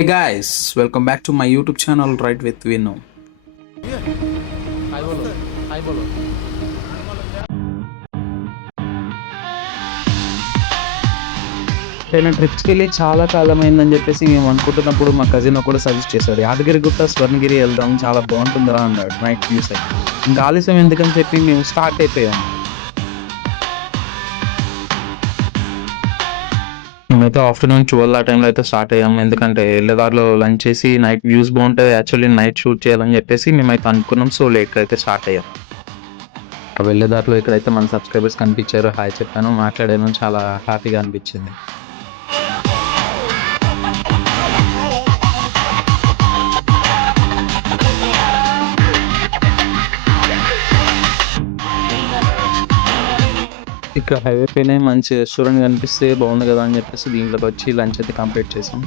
Hey guys, welcome back to my YouTube channel Right with Vinu. हाय बोलो हाय बोलो నేను ట్రిప్స్కి వెళ్ళి చాలా కాలం అయిందని చెప్పేసి మేము అనుకుంటున్నప్పుడు మా కజిన్ ఒకడు సజెస్ట్ చేశాడు, యాదగిరిగుట్ట స్వర్ణగిరి వెళ్దాం చాలా బాగుంటుందిరా అన్నాడు. నైట్ వ్యూస్ అయితే ఇంకా ఆలస్యం ఎందుకని చెప్పి మేము స్టార్ట్ అయిపోయాం. మేమైతే ఆఫ్టర్నూన్ 12 ఆ టైంలో అయితే స్టార్ట్ అయ్యాం. ఎందుకంటే వెళ్ళేదారిలో లంచ్ చేసి నైట్ వ్యూస్ బాగుంటుంది, యాక్చువల్లీ నైట్ షూట్ చేయాలని చెప్పేసి మేమైతే అనుకున్నాం. సో లేట్ అయితే స్టార్ట్ అయ్యాం. వెళ్ళేదారిలో ఇక్కడైతే మన సబ్స్క్రైబర్స్ కనిపించారు, హాయ్ చెప్పాను, మాట్లాడాను, చాలా హ్యాపీగా అనిపించింది. ఇక్కడ హైవే పైన మంచి రెస్టారెంట్ కనిపిస్తే బాగుంది కదా అని చెప్పేసి దీంట్లోకి వచ్చి లంచ్ అయితే కంప్లీట్ చేసాం.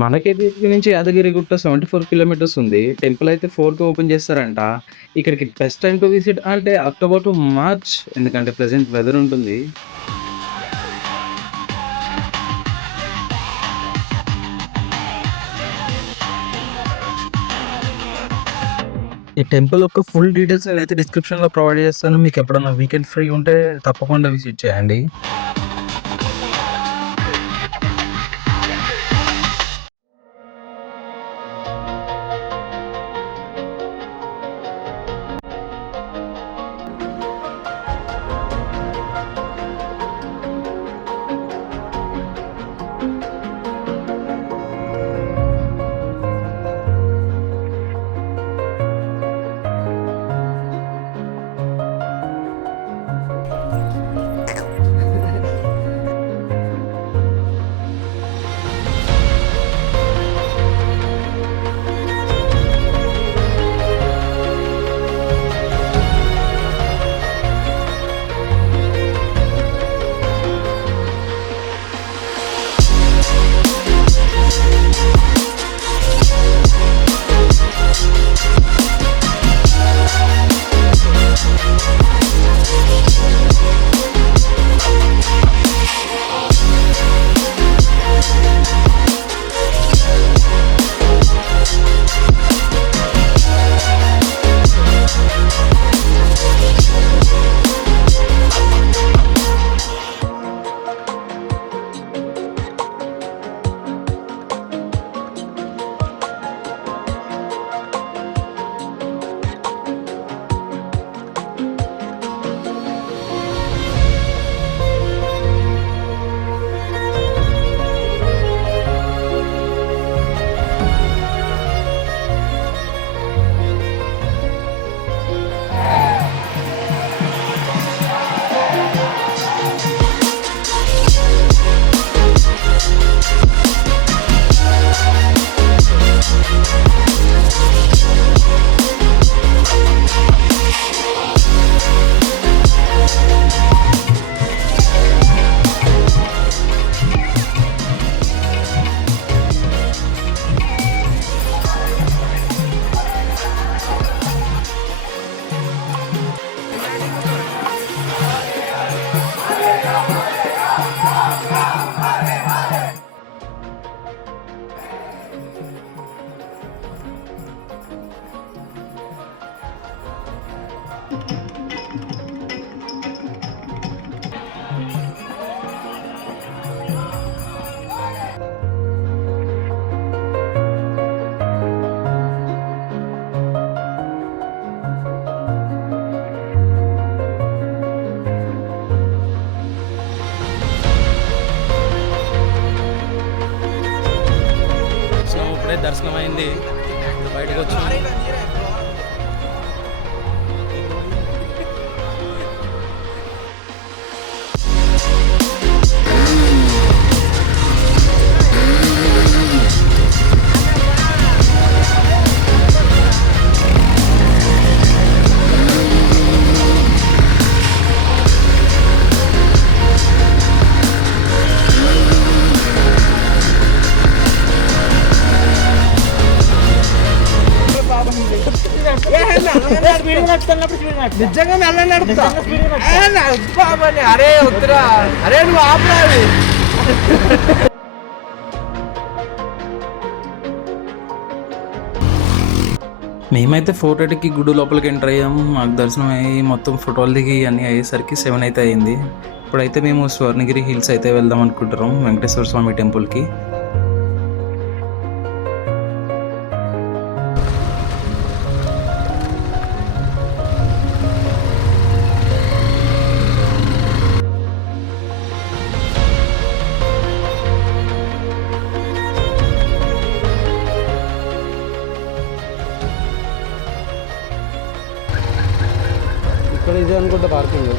మనకైతే ఇక్కడ నుంచి యాదగిరిగుట్ట 74 కిలోమీటర్స్ ఉంది. టెంపుల్ అయితే 4కి ఓపెన్ చేస్తారంట. ఇక్కడికి బెస్ట్ టైం టు విజిట్ అంటే అక్టోబర్ టు మార్చ్, ఎందుకంటే ప్రెజెంట్ వెదర్ ఉంటుంది. ఈ టెంపుల్ యొక్క ఫుల్ డీటెయిల్స్ నేనైతే డిస్క్రిప్షన్లో ప్రొవైడ్ చేస్తాను. మీకు ఎప్పుడన్నా వీకెండ్ ఫ్రీ ఉంటే తప్పకుండా విజిట్ చేయండి. ఇప్పుడే దర్శనం అయింది, బయటకు వచ్చాము. నిజంగా మెల్ల నడుపుతా అరే వద్దురా అరే నువ్వు ఆపరాది మేమైతే 4:30కి గుడి లోపలికి ఎంటర్ అయ్యాం. మాకు దర్శనం అయ్యి మొత్తం ఫోటోలు దిగి అన్నీ అయ్యేసరికి 7 అయితే అయింది. ఇప్పుడైతే మేము స్వర్ణగిరి హిల్స్ అయితే వెళ్దాం అనుకుంటున్నాం, వెంకటేశ్వర స్వామి టెంపుల్కి. ఇక్కడ ఇదే అనుకుంటా పార్కింగ్.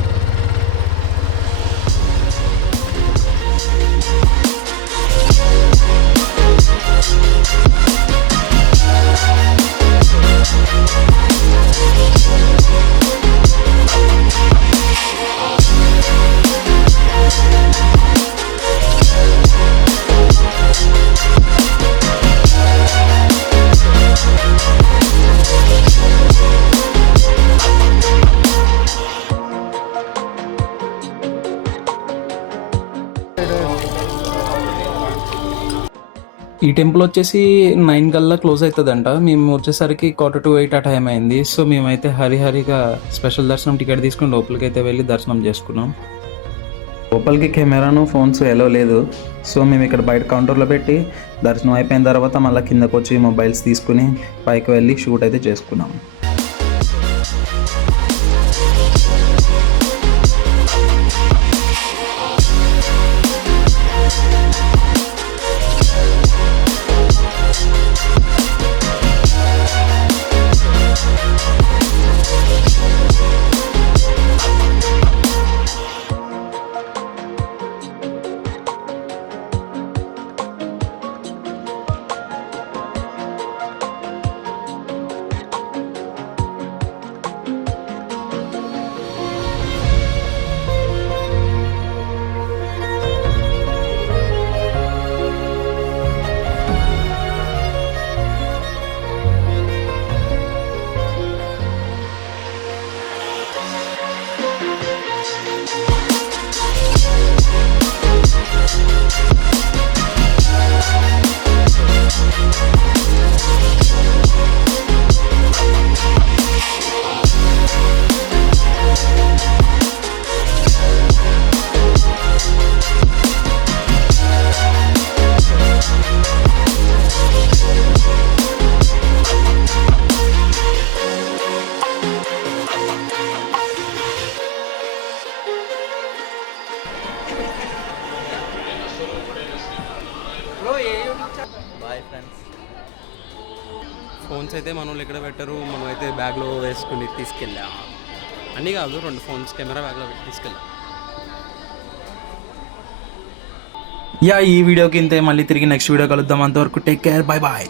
ఈ టెంపుల్ వచ్చేసి 9 కల్లా క్లోజ్ అవుతుందంట. మేము వచ్చేసరికి 7:45 ఆ టైం అయింది. సో మేమైతే హరిహరిగా స్పెషల్ దర్శనం టికెట్ తీసుకుని లోపలికి అయితే వెళ్ళి దర్శనం చేసుకున్నాం. లోపలికి కెమెరాను ఫోన్స్ ఎలో లేదు. సో మేము ఇక్కడ బయట కౌంటర్లో పెట్టి దర్శనం అయిపోయిన తర్వాత మళ్ళీ కిందకు వచ్చి మొబైల్స్ తీసుకుని పైకి వెళ్ళి షూట్ అయితే చేసుకున్నాం. Bye friends. ఫోన్స్ అయితే మన వాళ్ళు ఎక్కడ పెట్టరు, మనం అయితే బ్యాగ్లో వేసుకుని తీసుకెళ్ళాం. అన్నీ కాదు, 2 ఫోన్స్ కెమెరా బ్యాగ్లో పెట్టి తీసుకెళ్ళాం. ఈ వీడియోకి ఇంతే. మళ్ళీ తిరిగి నెక్స్ట్ వీడియో కలుద్దాం. అంతవరకు టేక్ కేర్, బాయ్ బాయ్.